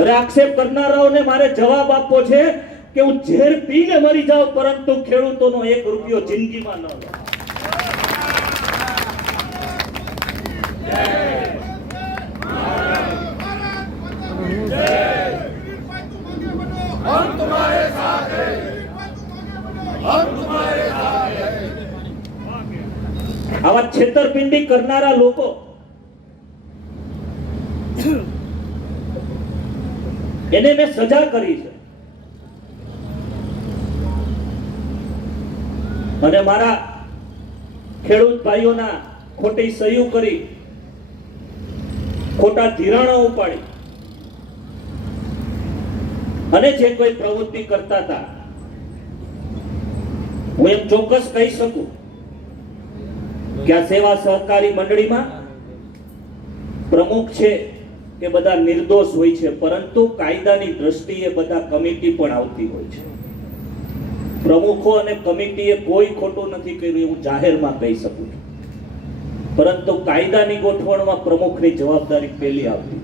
અરે આક્ષેપ કરનારાઓને મારે જવાબ આપવો છે કે હું ઝેર પીને મરી જાઉં, પરંતુ ખેડૂતોનો એક રૂપિયો જિંદગીમાં ન લો. આવા છેતરપિંડી કરનારા લોકો એને મેં સજા કરી છે. અને મારા ખેડૂત ભાઈઓના ખોટી સહીઓ કરી, ખોટા ધિરાણો ઉપાડી. અને જે કોઈ પ્રવૃત્તિ કરતા હતા, હું એમ ચોક્કસ કહી શકું કે આ સેવા સહકારી મંડળીમાં પ્રમુખ છે એ બધા નિર્દોષ હોય છે, પરંતુ કાયદાની દ્રષ્ટિએ બધા કમિટી પણ આવતી હોય છે. પ્રમુખો અને કમિટીએ કોઈ ખોટું નથી કર્યું એવું જાહેરમાં કહી શકું છું. પરંતુ કાયદાની ગોઠવણમાં પ્રમુખની જવાબદારી પહેલી આવતી